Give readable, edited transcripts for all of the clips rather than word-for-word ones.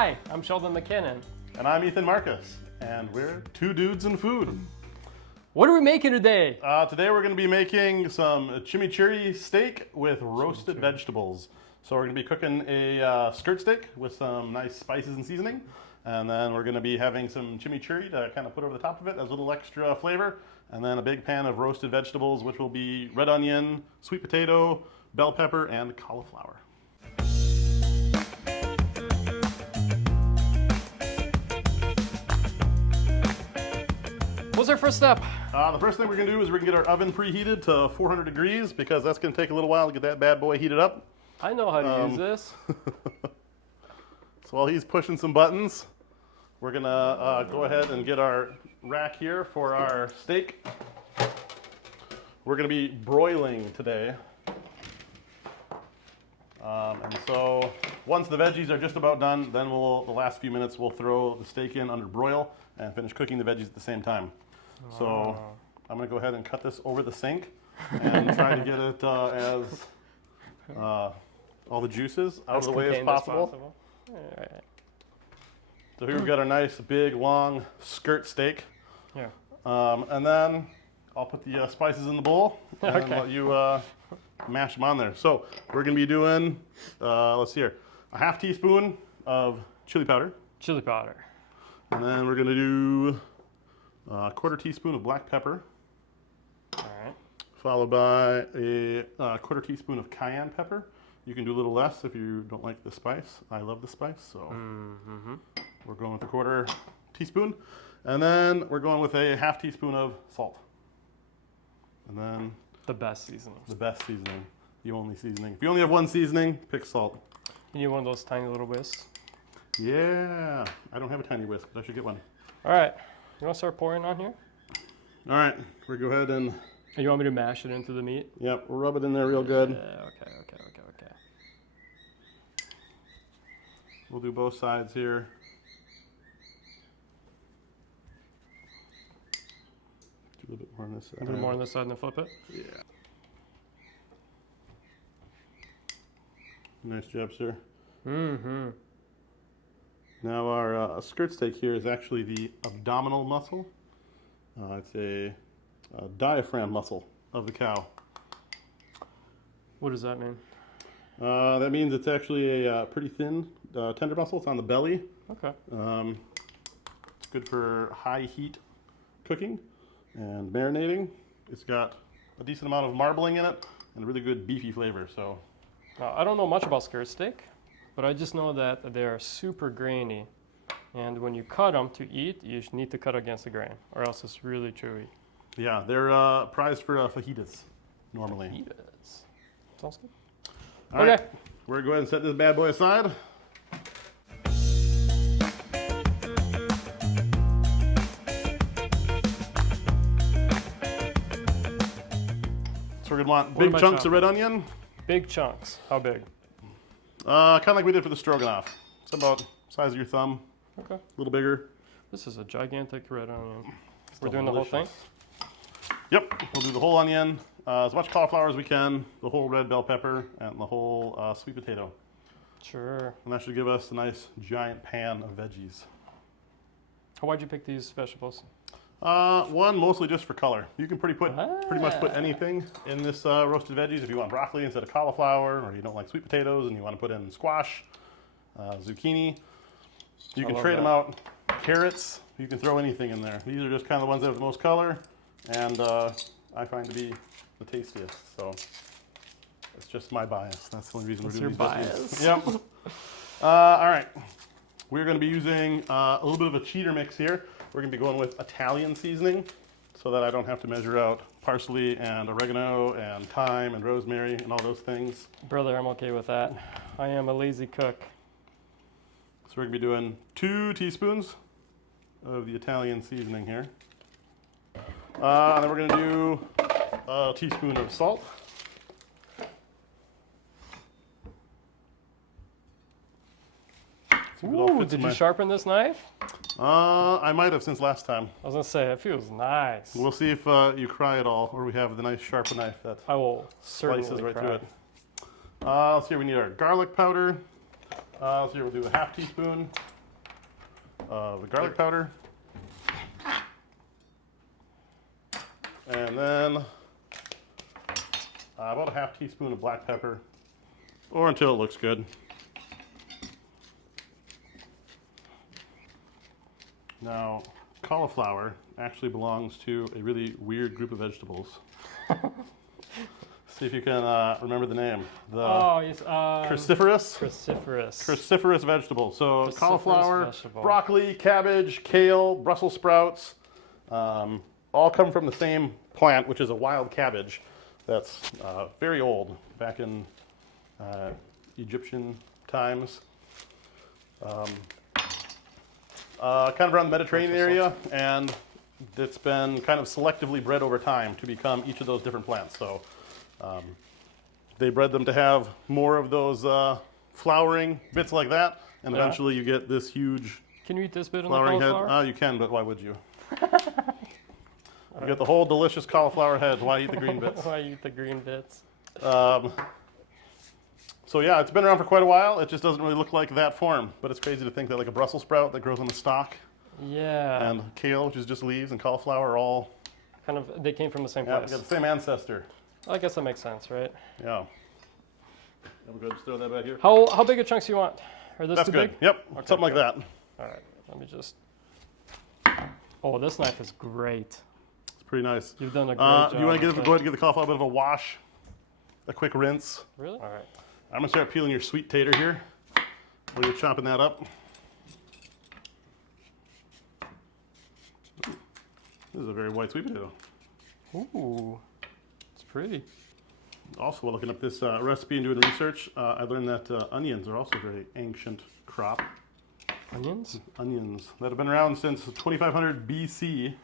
Hi, I'm Sheldon McKinnon. And I'm Ethan Marcus, and we're Two Dudes in Food. What are we making today? Today we're going to be making some chimichurri steak with roasted vegetables. So we're going to be cooking a skirt steak with some nice spices and seasoning. And then we're going to be having some chimichurri to kind of put over the top of it as a little extra flavor. And then a big pan of roasted vegetables, which will be red onion, sweet potato, bell pepper, and cauliflower. What's our first step? The first thing we're going to do is we're going to get our oven preheated to 400 degrees because that's going to take a little while to get that bad boy heated up. I know how to use this. So while he's pushing some buttons, we're going to go ahead and get our rack here for our steak. We're going to be broiling today. And so once the veggies are just about done, then the last few minutes we'll throw the steak in under broil and finish cooking the veggies at the same time. So I'm going to go ahead and cut this over the sink and try to get it as all the juices out of the way as possible. All right. So here we've got our nice big long skirt steak. Yeah. And then I'll put the spices in the bowl and let you mash them on there. So we're going to be doing, let's see here, a half teaspoon of chili powder. Chili powder. And then we're going to do a quarter teaspoon of black pepper. All right. Followed by a quarter teaspoon of cayenne pepper. You can do a little less if you don't like the spice. I love the spice, so we're going with a quarter teaspoon. And then we're going with a half teaspoon of salt. And then the best seasoning. The best seasoning. The only seasoning. If you only have one seasoning, pick salt. You need one of those tiny little whisks? Yeah. I don't have a tiny whisk, but I should get one. All right. You want to start pouring on here? All right. We'll go ahead and... You want me to mash it into the meat? Yep. We'll rub it in there real good. Yeah, okay. We'll do both sides here. Do a little bit more on this side. A little more on this side and then flip it? Yeah. Nice job, sir. Mm-hmm. Now our skirt steak here is actually the abdominal muscle. It's a diaphragm muscle of the cow. What does that mean? That means it's actually a pretty thin, tender muscle. It's on the belly. Okay. It's good for high heat cooking and marinating. It's got a decent amount of marbling in it and a really good beefy flavor. So, I don't know much about skirt steak, but I just know that they're super grainy. And when you cut them to eat, you need to cut against the grain, or else it's really chewy. Yeah, they're prized for fajitas, normally. Fajitas. Sounds good. All right, we're going to go ahead and set this bad boy aside. So we're going to want big chunks of red onion. Big chunks. How big? Kind of like we did for the stroganoff. It's about the size of your thumb. Okay. A little bigger. This is a gigantic red onion. It's We're doing the whole thing? Yep, we'll do the whole onion, as much cauliflower as we can, the whole red bell pepper, and the whole sweet potato. Sure. And that should give us a nice giant pan of veggies. Why'd you pick these vegetables? One, mostly just for color. You can pretty much put anything in this roasted veggies. If you want broccoli instead of cauliflower, or you don't like sweet potatoes and you want to put in squash, zucchini, you can trade them out. Carrots, you can throw anything in there. These are just kind of the ones that have the most color, and I find to be the tastiest. So it's just my bias. That's the only reason we're doing these bias? Yep. All right. We're going to be using a little bit of a cheater mix here. We're going to be going with Italian seasoning so that I don't have to measure out parsley and oregano and thyme and rosemary and all those things. Brother, I'm okay with that. I am a lazy cook. So we're going to be doing 2 teaspoons of the Italian seasoning here. And then we're going to do a teaspoon of salt. Ooh, did you sharpen this knife? I might have since last time. I was going to say, it feels nice. We'll see if you cry at all, or we have the nice sharpened knife that I will slices right cry. through it. Let's see, we need our garlic powder. Let's see, we'll do a half teaspoon. of the garlic powder. And then about a half teaspoon of black pepper, or until it looks good. Now, cauliflower actually belongs to a really weird group of vegetables. See if you can remember the name. The yes. cruciferous? Cruciferous. Cruciferous vegetable. So Cruciferous cauliflower, vegetable. broccoli, cabbage, kale, Brussels sprouts, all come from the same plant, which is a wild cabbage that's very old, back in Egyptian times. Kind of around the Mediterranean area, and it's been kind of selectively bred over time to become each of those different plants. So they bred them to have more of those flowering bits like that, and eventually you get this huge Can you eat this bit in the flowering head. cauliflower? You can, but why would you? You get the whole delicious cauliflower head. Why eat the green bits? Why eat the green bits? So yeah, it's been around for quite a while. It just doesn't really look like that form. But it's crazy to think that like a Brussels sprout that grows on the stalk, Yeah. and kale, which is just leaves, and cauliflower are all Kind of, they came from the same they place. got the same ancestor. I guess that makes sense, right? Yeah. We're good. Just throw that back here. How big a chunks you want? Are this That's too good. big? Yep. Okay, Something like good. that. All right. Let me just. Oh, this knife is great. It's pretty nice. You've done a great job. You want to with go it. ahead and give the cauliflower a bit of a wash, a quick rinse. Really? All right. I'm gonna start peeling your sweet tater here. While you're chopping that up. This is a very white sweet potato. Ooh, it's pretty. Also, while looking up this recipe and doing research, I learned that onions are also a very ancient crop. Onions? Onions that have been around since 2500 BC,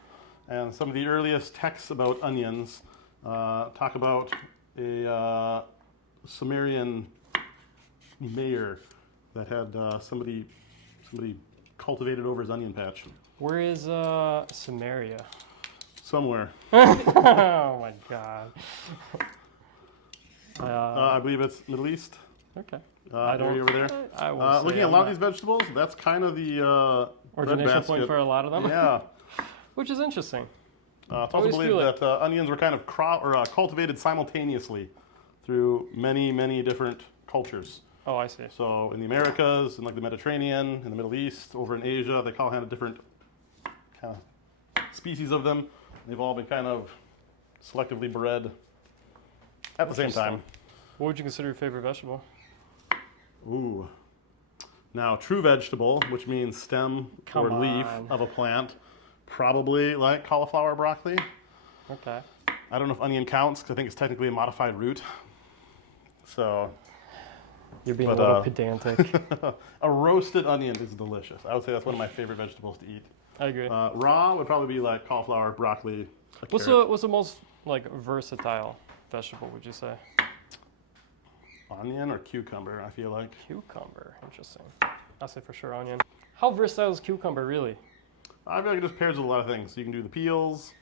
and some of the earliest texts about onions talk about a Sumerian mayor that had somebody cultivated over his onion patch Where is Samaria? somewhere. Oh my God. I believe it's Middle East. Okay. Area over there. I will Looking say at a I'm lot of not- these vegetables, that's kind of the Origination point for a lot of them. Yeah. Which is interesting. It's also Always believed feel it. that onions were kind of cultivated simultaneously through many, many different cultures. Oh, I see. So in the Americas, in like the Mediterranean, in the Middle East, over in Asia, they all have different kind of species of them. They've all been kind of selectively bred at the same time. What would you consider your favorite vegetable? Ooh. Now, true vegetable, which means stem or Come leaf on. of a plant, probably like cauliflower, broccoli. Okay. I don't know if onion counts because I think it's technically a modified root. So You're being But, a little pedantic. a roasted onion is delicious. I would say that's one of my favorite vegetables to eat. I agree. Raw would probably be like cauliflower, broccoli, a What's carrot. the most like versatile vegetable? Would you say? Onion or cucumber, I feel like. Cucumber. Interesting. I'll say for sure onion. How versatile is cucumber really? I feel like it just pairs with a lot of things. You can do the peels,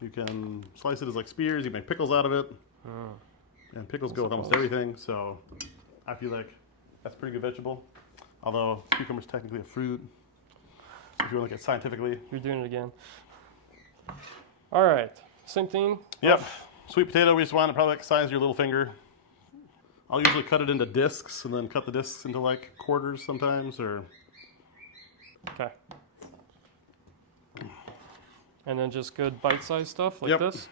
you can slice it as like spears, you can make pickles out of it. And pickles go with almost everything, so I feel like that's a pretty good vegetable. Although cucumber's technically a fruit, if you want to look at it scientifically. You're doing it again. All right. Same thing. Yep. Sweet potato, we just want it probably like the size of your little finger. I'll usually cut it into discs and then cut the discs into like quarters sometimes, or Okay. And then just good bite-sized stuff like Yep. this.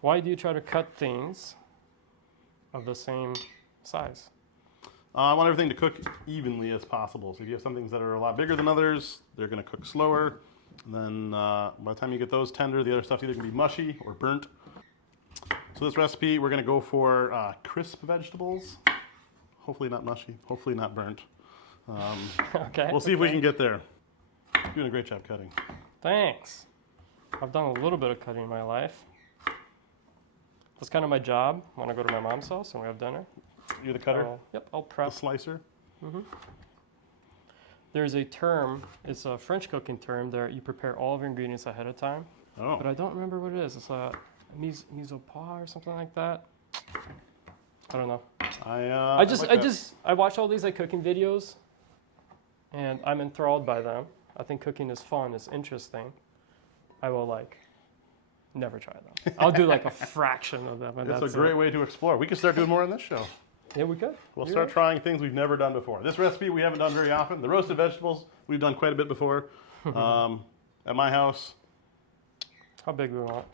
Why do you try to cut things of the same size? I want everything to cook evenly as possible. So if you have some things that are a lot bigger than others, they're going to cook slower. And then by the time you get those tender, the other stuff's either going to be mushy or burnt. So this recipe, we're going to go for crisp vegetables. Hopefully not mushy, hopefully not burnt. Okay. We'll see if we can get there. You're doing a great job cutting. Thanks. I've done a little bit of cutting in my life. That's kind of my job when I go to my mom's house and we have dinner. You're the cutter, Yep, I'll the prep. slicer. There's a term, it's a French cooking term, there you prepare all of your ingredients ahead of time. Oh, But I don't remember what it is. It's a mise au pas or something like that. I don't know. I watch all these like cooking videos, and I'm enthralled by them. I think cooking is fun, it's interesting. I will like never try them. I'll do like a fraction of them. And It's that's a great way to explore. We could start doing more on this show. Yeah, we could. We'll start trying things we've never done before. This recipe we haven't done very often. The roasted vegetables we've done quite a bit before. At my house, How big do we want?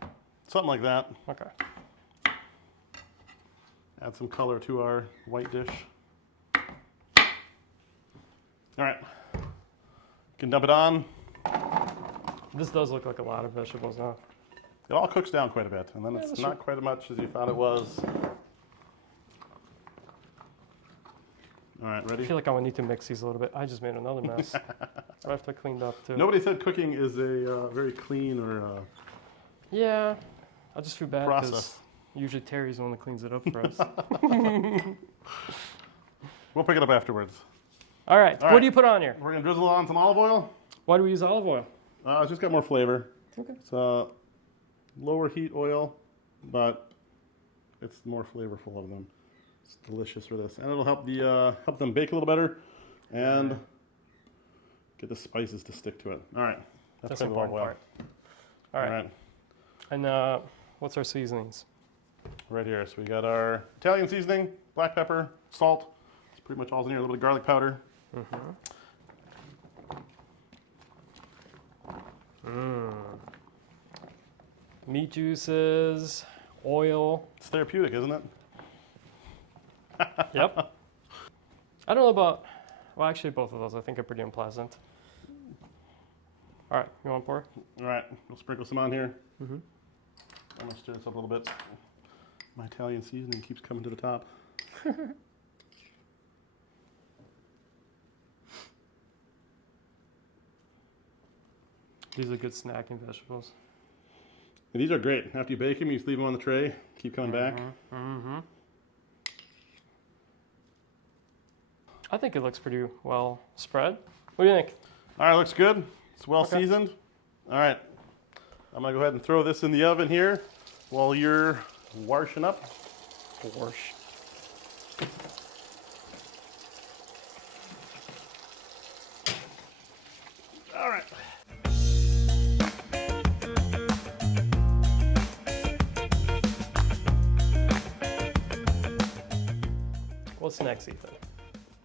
something like that. Okay. Add some color to our white dish. All right. You can dump it on. This does look like a lot of vegetables now. It all cooks down quite a bit, and then it's not quite as much as you thought it was. All right, ready? I feel like I would need to mix these a little bit. I just made another mess. I have to clean up too. Nobody said cooking is a very clean or Yeah, I just feel bad because process. usually Terry's the one that cleans it up for us. We'll pick it up afterwards. All right, what do you put on here? We're gonna drizzle on some olive oil. Why do we use olive oil? It's just got more flavor. Okay. It's lower heat oil, but it's more flavorful of them. It's delicious for this, and it'll help help them bake a little better, and get the spices to stick to it. All right, That's the important part. All right. And what's our seasonings? Right here. So we got our Italian seasoning, black pepper, salt. It's pretty much all in here. A little bit of garlic powder. Meat juices, oil. It's therapeutic, isn't it? Yep. I don't know about, well, actually both of those I think are pretty unpleasant. All right, you want to pour? All right, we'll sprinkle some on here. I'm gonna stir this up a little bit. My Italian seasoning keeps coming to the top. These are good snacking vegetables. And these are great. After you bake them, you just leave them on the tray. Keep coming back. I think it looks pretty well spread. What do you think? All right, looks good. It's well seasoned. All right, I'm gonna go ahead and throw this in the oven here while you're washing up. Wash. All right. What's next, Ethan?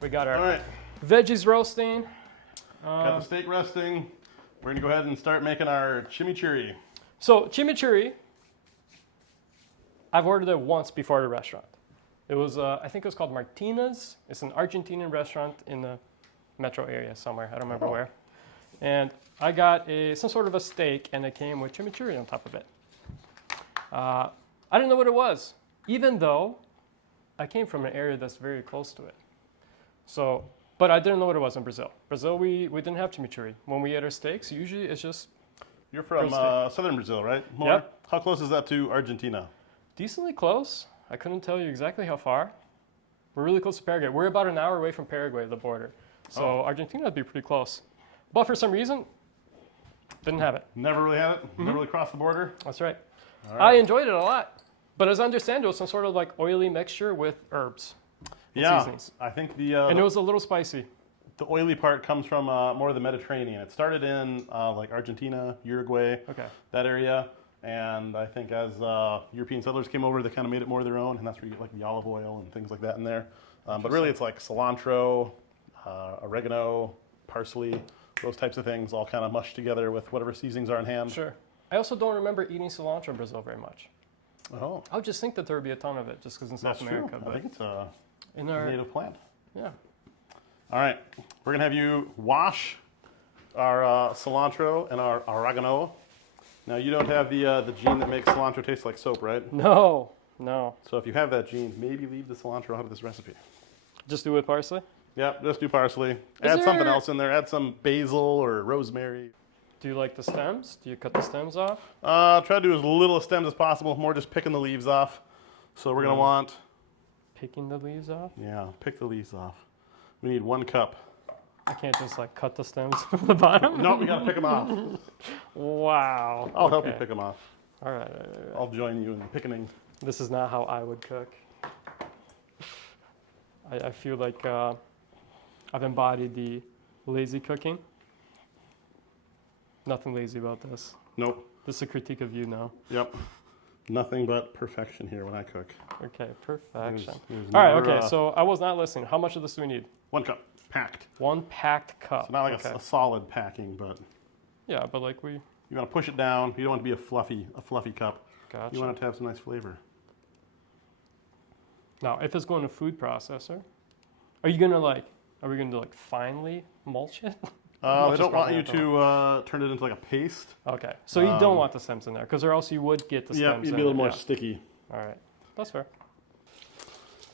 We got our All right. veggies roasting. Got the steak resting. We're gonna go ahead and start making our chimichurri. So chimichurri, I've ordered it once before at a restaurant. It was, I think it was called Martina's. It's an Argentinian restaurant in the metro area somewhere. I don't remember where. And I got some sort of a steak, and it came with chimichurri on top of it. I didn't know what it was, even though I came from an area that's very close to it. So, but I didn't know what it was in Brazil. Brazil, we didn't have chimichurri. When we ate our steaks, usually it's just You're from southern Brazil, right? More? Yep. How close is that to Argentina? decently close. I couldn't tell you exactly how far. We're really close to Paraguay. We're about an hour away from Paraguay, the border. So Argentina would be pretty close. But for some reason, didn't have it. Never really had it. Never really crossed the border. That's right. All I enjoyed it a lot. But as I understand, it was some sort of like oily mixture with herbs. Yeah, seasonings. I think And it was a little spicy. the oily part comes from more of the Mediterranean. It started in like Argentina, Uruguay, Okay. that area. And I think as European settlers came over, they kind of made it more their own, and that's where you get like the olive oil and things like that in there. But really, it's like cilantro, oregano, parsley, those types of things, all kind of mushed together with whatever seasonings are in hand. Sure. I also don't remember eating cilantro in Brazil very much. Oh, I would just think that there would be a ton of it just because in South that's America. true. I But think it's a in our, native plant. yeah. All right, we're gonna have you wash our cilantro and our oregano. Now you don't have the gene that makes cilantro taste like soap, right? No. So if you have that gene, maybe leave the cilantro out of this recipe. Just do it with parsley? Yep, just do parsley. Add something else in there. Add some basil or rosemary. Do you like the stems? Do you cut the stems off? Try to do as little stems as possible. More just picking the leaves off. So we're gonna want, Picking the leaves off? yeah, pick the leaves off. We need 1 cup. I can't just like cut the stems from the bottom? No, we gotta pick them off. Wow. I'll help you Okay. pick them off. All right. I'll join you in picking. This is not how I would cook. I feel like I've embodied the lazy cooking. Nothing lazy about this. Nope. This is a critique of you now. Yep. Nothing but perfection here when I cook. Okay, perfection. There's All right, never, okay, so I was not listening. How much of this do we need? 1 cup, packed. 1 packed cup. So not like okay. a solid packing, but Yeah, but like we you want to push it down. You don't want it to be a fluffy cup. gotcha. You want it to have some nice flavor. Now, if it's going to food processor, are we gonna like finely mulch it? They don't want you to turn it into like a paste. Okay, so you don't want the stems in there, because or else you would get the stems Yeah, in you'd be a little it, more yeah. sticky. All right, that's fair.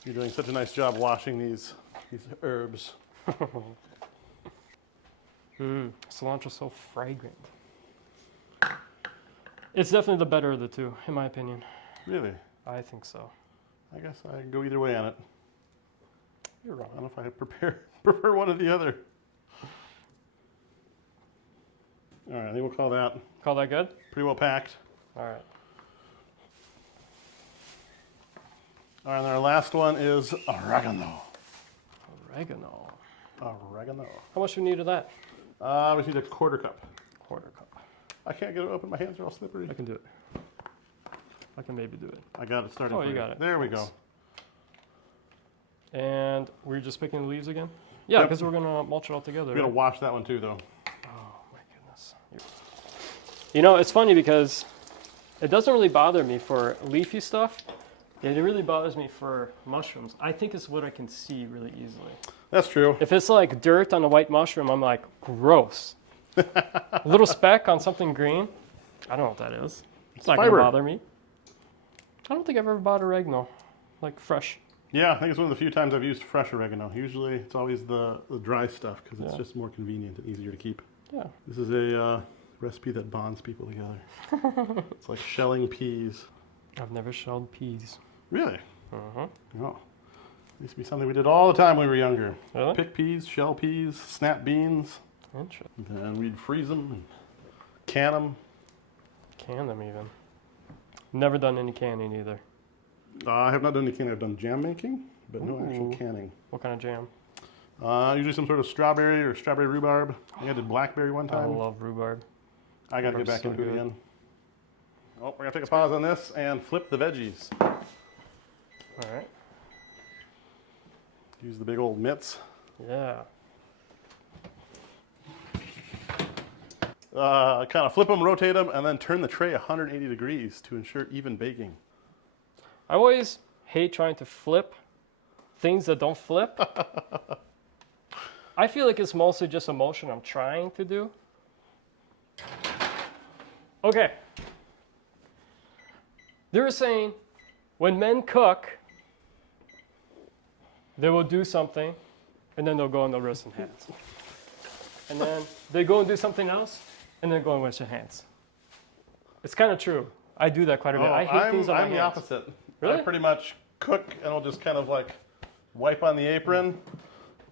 You're doing such a nice job washing these herbs. Cilantro's so fragrant. It's definitely the better of the two, in my opinion. Really? I think so. I guess I can go either way on it. You're I don't wrong. know if I prefer one or the other. All right, I think we'll call that Call that good? pretty well packed. All right. All right, and our last one is oregano. Oregano. Oregano. How much do we need of that? We just need a 1/4 cup. 1/4 cup. I can't get it open. My hands are all slippery. I can do it. I can maybe do it. I got it started. Oh, for you got it. There we Thanks. go. And we're just picking the leaves again? Yeah, Yep. because we're going to mulch it all together. We're gonna right? wash that one too, though. Oh, my goodness. You know, it's funny because it doesn't really bother me for leafy stuff. It really bothers me for mushrooms. I think it's what I can see really easily. That's true. If it's like dirt on a white mushroom, I'm like, gross. A little speck on something green, I don't know what that is. It's not going to fiber. bother me. I don't think I've ever bought oregano, like fresh. Yeah, I think it's one of the few times I've used fresh oregano. Usually, it's always the dry stuff because it's Yeah. just more convenient and easier to keep. Yeah. This is a recipe that bonds people together. It's like shelling peas. I've never shelled peas. Really? Uh-huh. Oh. Used to be something we did all the time when we were younger. Really? Pick peas, shell peas, snap beans, Interesting. and we'd freeze them and can them. Can them even. Never done any canning either. I have not done any canning. I've done jam making, but no actual Ooh. canning. What kind of jam? Usually some sort of strawberry or strawberry rhubarb. I think I did blackberry one I time. love rhubarb. I got to get Rhubarb's back so into it good. again. Oh, we're going to take a pause on this and flip the veggies. All right. Use the big old mitts. Yeah. Kind of flip them, rotate them, and then turn the tray 180 degrees to ensure even baking. I always hate trying to flip things that don't flip. I feel like it's mostly just a motion I'm trying to do. Okay. They were saying when men cook, they will do something and then they'll go and they'll roast some hands. And then they go and do something else and then go and wash their hands. It's kind of true. I do that quite a bit. I hate things on my I'm the hands. opposite. Really? I pretty much cook and I'll just kind of like wipe on the apron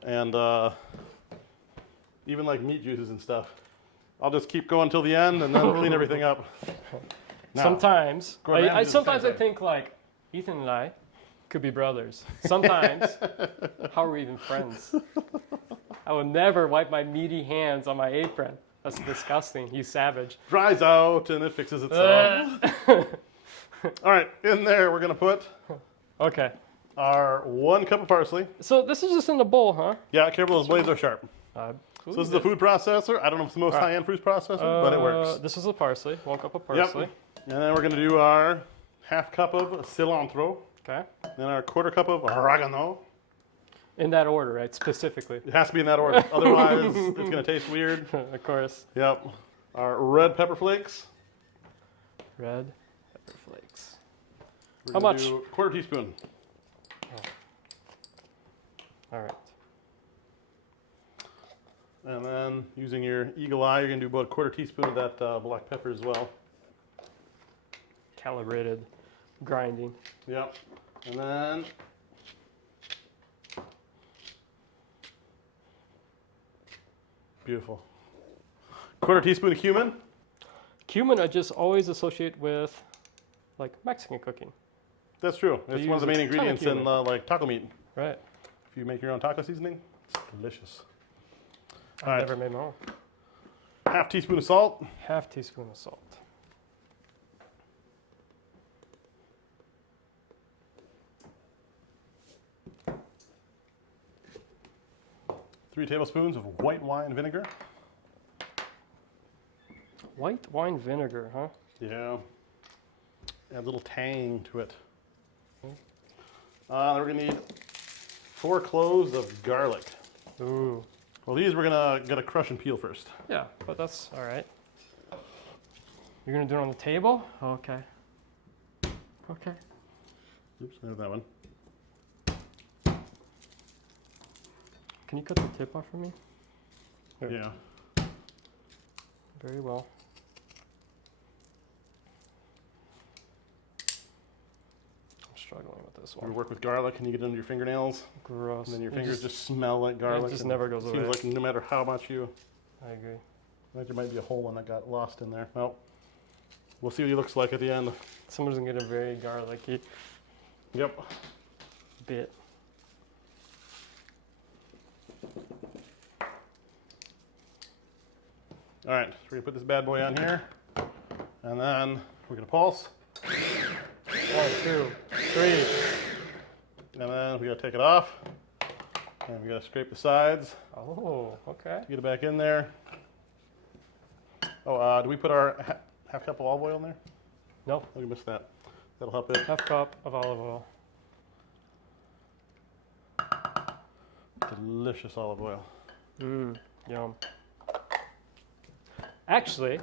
and even like meat juices and stuff. I'll just keep going till the end and then clean everything up. Now, Sometimes, Gordon Ramsay I does the sometimes same I think like Ethan and I could be brothers. Sometimes, how are we even friends? I would never wipe my meaty hands on my apron. That's disgusting. You savage. dries out and it fixes itself. All right, in there we're gonna put Okay. our 1 cup of parsley. So this is just in the bowl, huh? Yeah, careful, those blades are sharp. So this is the food processor. I don't know if it's the most high-end food processor, but it works. This is the parsley. 1 cup of parsley. Yep. And then we're gonna do our 1/2 cup of cilantro. Okay. Then our 1/4 cup of oregano. In that order, right? Specifically. It has to be in that order. Otherwise, it's going to taste weird. Of course. Yep. Our red pepper flakes. Red pepper flakes. We're How gonna much? do 1/4 teaspoon. All right. And then using your eagle eye, you're going to do about 1/4 teaspoon of that black pepper as well. Calibrated grinding. Yep. And then beautiful. 1/4 teaspoon of cumin. Cumin I just always associate with like Mexican cooking. That's true. It's one of the use main a ton of ingredients in cumin. like taco meat. Right. if you make your own taco seasoning, it's delicious. I've All right. never made my own. Half teaspoon of salt. Half teaspoon of salt. 3 tablespoons of white wine vinegar. White wine vinegar, huh? Yeah. Add a little tang to it. Then we're gonna need 4 cloves of garlic. Ooh. Well, these we're gonna crush and peel first. Yeah, but that's all right. You're gonna do it on the table? Okay. Okay. Oops, there's that one. Can you cut the tip off for me? Here. Yeah. Very well. I'm struggling with this You one. work with garlic and you get it under your fingernails, Gross. and then your It fingers just smell like garlic. just and never goes it seems away. like no matter how much you, I agree. I think there might be a whole one that got lost in there. Well, we'll see what he looks like at the end. Someone's gonna get a very garlicky Yep. bit. All right, so we're gonna put this bad boy on here, and then we're gonna pulse, 1, 2, 3. and then we gotta take it off, and we gotta scrape the sides Oh, okay. to get it back in there. Oh, do we put our half cup of olive oil in there? No, Oh, you missed that. That'll help it. half cup of olive oil. Delicious olive oil. Mmm, yum. Actually,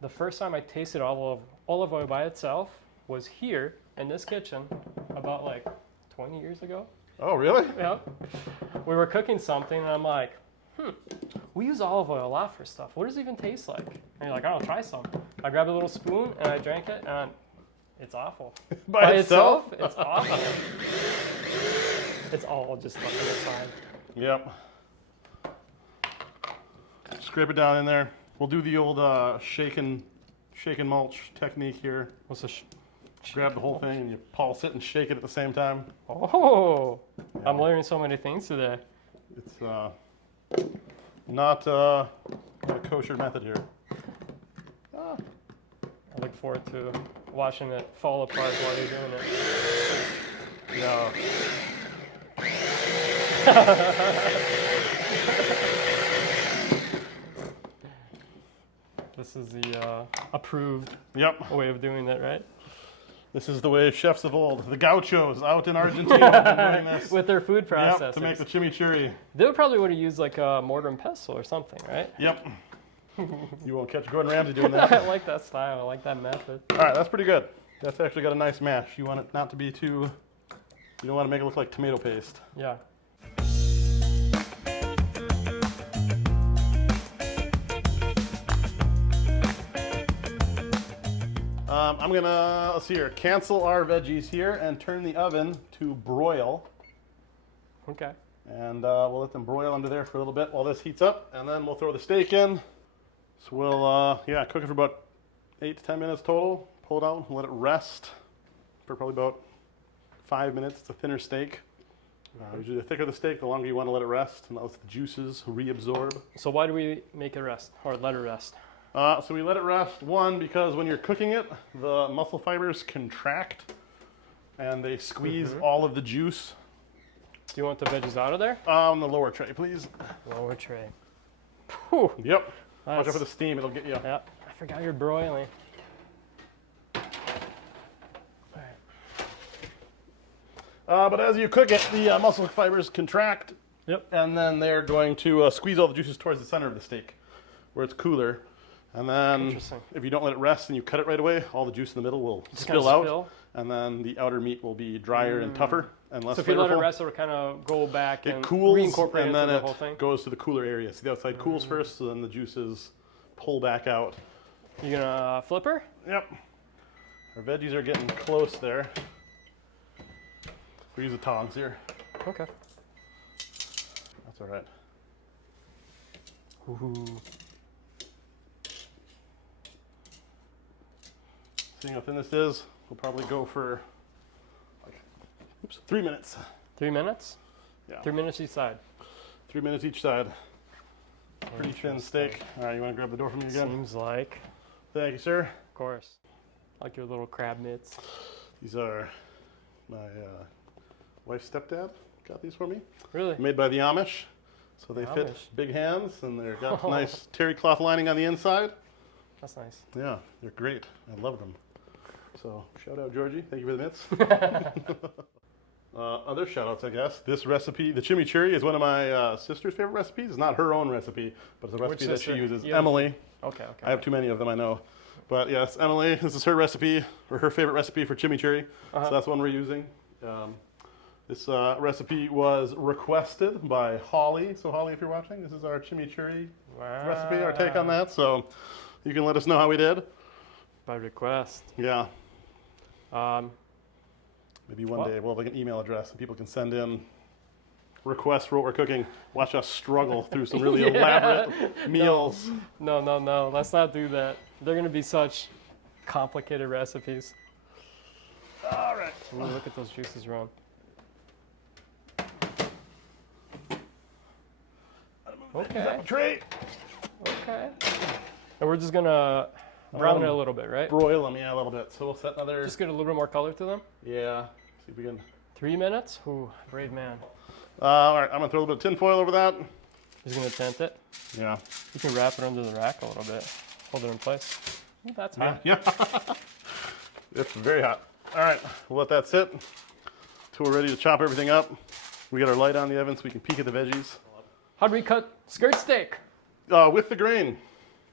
the first time I tasted olive oil by itself was here in this kitchen about like 20 years ago. Oh, really? Yep. We were cooking something and I'm like, we use olive oil a lot for stuff. What does it even taste like? And you're like, oh, try some. I grabbed a little spoon and I drank it and it's awful. By itself? It's awful. It's all just stuck on the side. Yep. Scrape it down in there. We'll do the old shake and mulch technique here. What's the Grab the whole thing and you pulse it and shake it at the same time. Oh, Yeah. I'm learning so many things today. It's not a kosher method here. I look forward to watching it fall apart while you're doing it. No. This is the approved Yep. way of doing it, right? This is the way chefs of old, the gauchos out in Argentina, have been doing this. With their food processors. Yep, to make the chimichurri. They would probably would have used like a mortar and pestle or something, right? Yep. You won't catch Gordon Ramsay doing that. I like that style. I like that method. All right, that's pretty good. That's actually got a nice mash. You want it not to be too, you don't want to make it look like tomato paste. Yeah. I'm gonna, let's see here, cancel our veggies here and turn the oven to broil. Okay. And we'll let them broil under there for a little bit while this heats up, and then we'll throw the steak in. So we'll, cook it for about 8 to 10 minutes total. Pull it out and let it rest for probably about 5 minutes. It's a thinner steak. Usually the thicker the steak, the longer you want to let it rest, and let the juices reabsorb. So why do we make it rest or let it rest? So we let it rest, one, because when you're cooking it, the muscle fibers contract and they squeeze all of the juice. Do you want the veggies out of there? On the lower tray, please. Lower tray. Whew. Yep. Watch out That's- for the steam, it'll get you. Yep. I forgot you're broiling. But as you cook it, the muscle fibers contract. Yep. And then they're going to squeeze all the juices towards the center of the steak, where it's cooler. And then, Interesting. if you don't let it rest and you cut it right away, all the juice in the middle will Just spill kinda out. spill? And then the outer meat will be drier and tougher and less So if you let it flavorful. rest, it'll kind of go back It and cools, reincorporate and into then the it whole thing. goes to the cooler area. So the outside cools first, so then the juices pull back out. You gonna flip her? Yep. Our veggies are getting close there. We use the tongs here. Okay. That's all right. Ooh. Seeing how thin this is, we'll probably go for like, 3 minutes. 3 minutes? Yeah. 3 minutes each side. 3 minutes each side. Pretty thin steak. All right, you want to grab the door for me again? Seems like. Thank you, sir. Of course. Like your little crab mitts. These are my wife's stepdad got these for me. Really? Made by the Amish. So they fit Amish. big hands, and they've got nice terry cloth lining on the inside. That's nice. Yeah, they're great. I love them. So shout out, Georgie. Thank you for the mitts. Other shout outs, I guess. This recipe, the chimichurri, is one of my sister's favorite recipes. It's not her own recipe, but it's a recipe that she uses. Emily. Okay. I have too many of them, I know. But yes, Emily, this is her recipe, or her favorite recipe for chimichurri. So that's the one we're using. This recipe was requested by Holly. So Holly, if you're watching, this is our chimichurri recipe, our take on that. So you can let us know how we did. By request. Yeah. Maybe one day we'll have like an email address and people can send in requests for what we're cooking. Watch us struggle through some really elaborate meals. No. Let's not do that. They're going to be such complicated recipes. All right. Ooh, look at those juices run. Okay. Tray. Okay. And we're just going to brown it a little bit, right? Broil them, yeah, a little bit. So we'll set another. Just get a little bit more color to them. Yeah. See if we can. 3 minutes? Ooh, brave man. All right, I'm going to throw a little bit of tin foil over that. He's going to tent it. Yeah. You can wrap it under the rack a little bit. Hold it in place. Ooh, that's hot. Yeah. It's very hot. All right, we'll let that sit until we're ready to chop everything up. We got our light on the oven so we can peek at the veggies. How do we cut skirt steak? With the grain.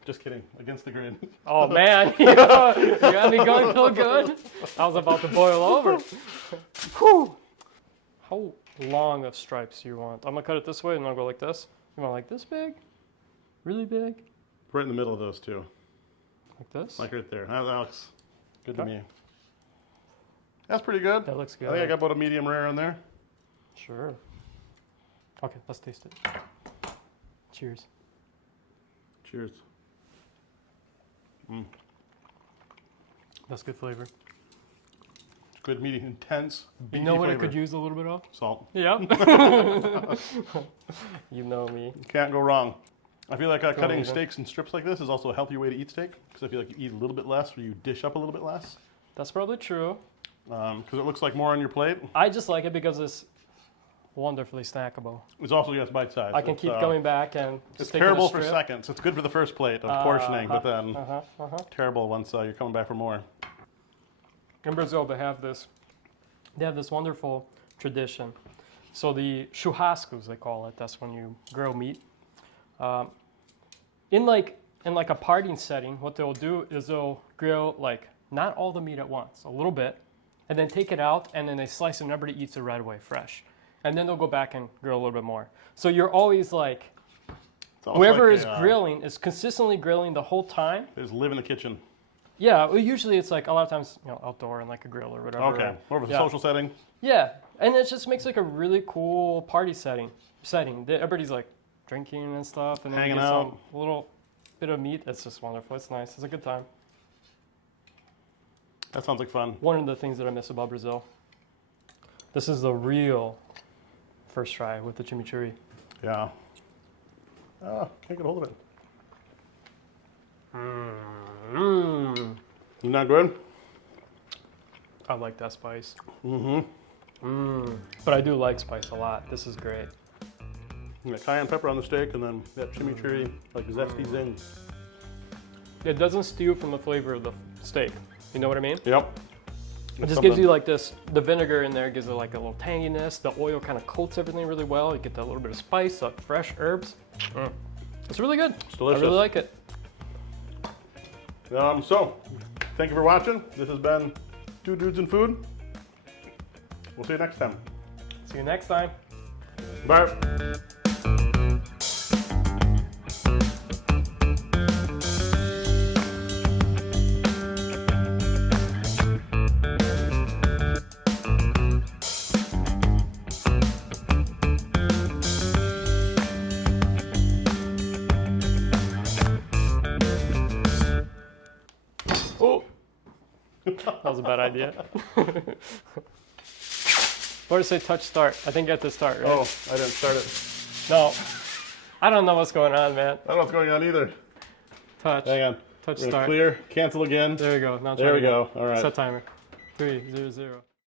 Just kidding, against the grain. Oh man, you got me going so good. I was about to boil over. Whew. How long of stripes do you want? I'm gonna cut it this way and I'll go like this. You want like this big? Really big? Right in the middle of those two. Like this? Like right there. That looks good to me. That's pretty good. That looks good. I think I got about a medium rare in there. Sure. Okay, let's taste it. Cheers. Cheers. That's good flavor. Good meaty, intense, beefy You know what flavor. it could use a little bit of? Salt. Yep. You know me. Can't go wrong. I feel like cutting even. steaks in strips like this is also a healthier way to eat steak because I feel like you eat a little bit less or you dish up a little bit less That's probably true. because it looks like more on your plate. I just like it because it's wonderfully snackable. It's also, yes, bite-sized. I can keep going back and It's just take it a terrible for strip. seconds. It's good for the first plate of portioning, but then terrible once you're coming back for more. In Brazil, they have this wonderful tradition. So the churrascos, they call it. That's when you grill meat. In like a partying setting, what they'll do is they'll grill like not all the meat at once, a little bit, and then take it out, and then they slice it, and everybody eats it right away, fresh. And then they'll go back and grill a little bit more. So you're always like, whoever is grilling is consistently grilling the whole time. They just live in the kitchen. Yeah, well, usually it's like a lot of times, outdoor in like a grill or whatever. Okay, more of a social setting. Yeah, and it just makes like a really cool party setting. Everybody's like drinking and stuff, and then Hanging you get out. some little bit of meat. It's just wonderful. It's nice. It's a good time. That sounds like fun. One of the things that I miss about Brazil. This is the real first try with the chimichurri. Yeah. Oh, can't get hold of it. Not good? I like that spice. But I do like spice a lot. This is great. And that cayenne pepper on the steak, and then that chimichurri, like zesty zing. It doesn't steal from the flavor of the steak. You know what I mean? Yep. It just gives you like this, the vinegar in there gives it like a little tanginess. The oil kind of coats everything really well. You get that little bit of spice, like fresh herbs. It's really good. It's delicious. I really like it. So, thank you for watching. This has been Two Dudes in Food. We'll see you next time. See you next time. Bye. Oh, that was a bad idea. Where does it say touch start? I think you have to start, right? Oh, I didn't start it. No. I don't know what's going on, man. I don't know what's going on either. Touch. Hang on. Touch We're gonna start. clear. Cancel again. There we go. Now try There we again. go. All right. Set timer. 3, 0, 0.